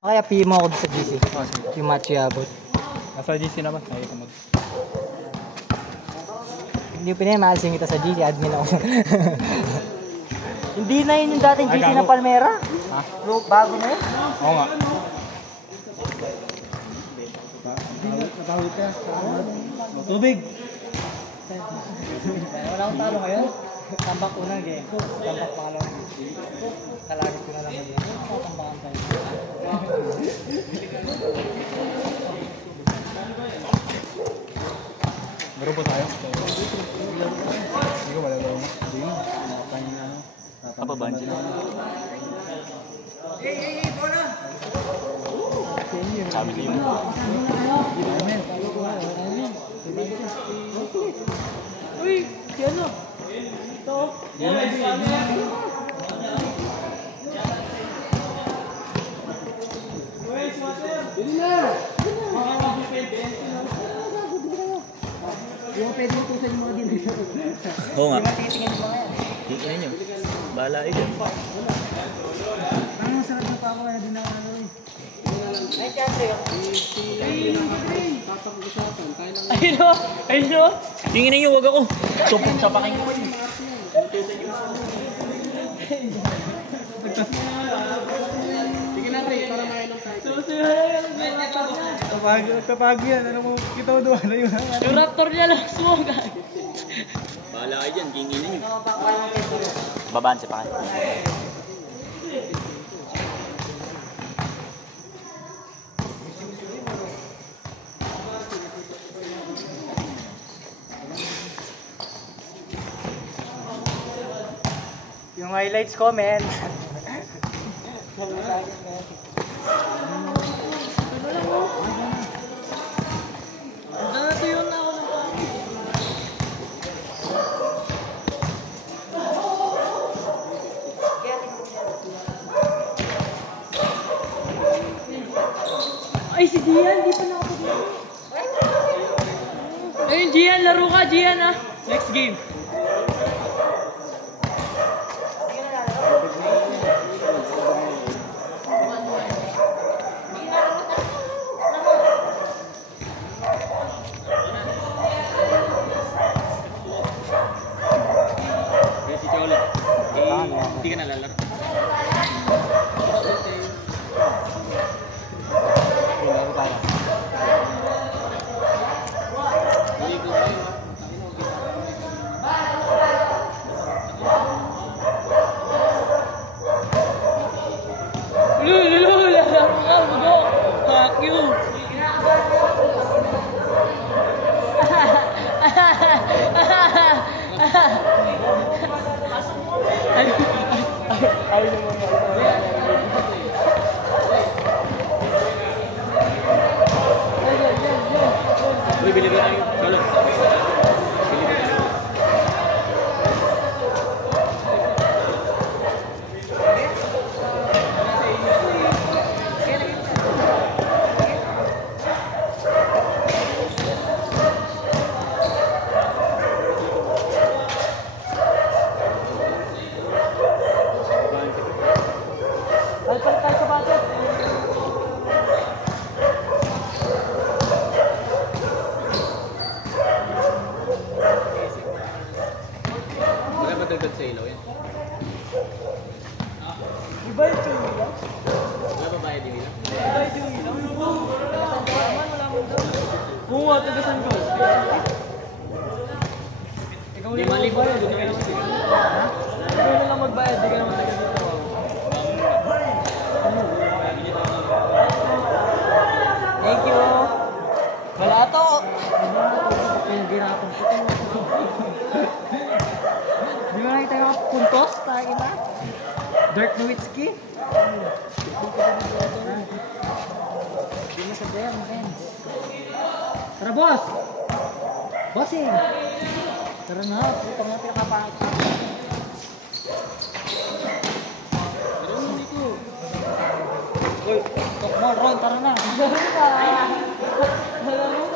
Kaya PM mo ako sa GC. Oh, sige. Yung match yabot. Nasa GC naman. Ay, ito mag... Hindi pa na maalising kita sa GC. Admin ako. Hindi na yun yung dating GC ng Palmera. Ha? Bago na yun. Oo nga. Natawid ka. Tubig. Wala akong talo ngayon. Tambak unang game. Tambak pangalawang game. Kalagit ko na lang ngayon. Tambakan tayo. Meron po tayo? Hindi ko malalaw mo. Hindi mo. Apa ba? Sabi ko yun. Uy! Si ano? Ito. Bili na! Hindi mo pwede utusan yung mga dinero. Oo nga. Hindi mo titingin mo yan. Tingnan nyo. Bahala kayo. Ang masarap na pa ako kaya din ako ano eh. Ay, siyempre yun. Ayun o! Ayun o! Tingnan nyo, wag ako. Tupok sa paking ko. Sige na, Trey, para makainom tayo. Kapag yan, ano mo, kita mo doon, ano yun? Yung raptor niya lang, smoke. Bahala kayo dyan, kingin nyo. Babaan sa pakin. Yung highlights comment. Ay, si Gian, di pa nakapag-laro. Ayun, Gian, laro ka, Gian ah. Next game. Si Cholo. Hindi ka nalalaro. Laro tayo. Lulu, laro ka, bugo. Fuck you. Ay naman Bili na tayo. Cholo. Alpal tayo sa budget. Wala ba dagdag sa ilaw yan? Iba yung chewing lang. Wala ba bayad yung ilaw? Iba yung chewing lang. Wala mo daw. Oo nga, tagasan ko. Ikaw Di na lang mali po. magbayad. Ha? Ikaw na lang magbayad. Di ka naman taga dito. Thank you. Wala to. Yung ginapon ko. Di ba nakita yung puntos? Tayo na. Dirk Nowitzki. Hindi mo sabihan, man. Tara, boss! Bossing! Tara na, puto nga pinakapangit. Pero hindi ko. Uy, talk more, Ron, tara na. Wala mo?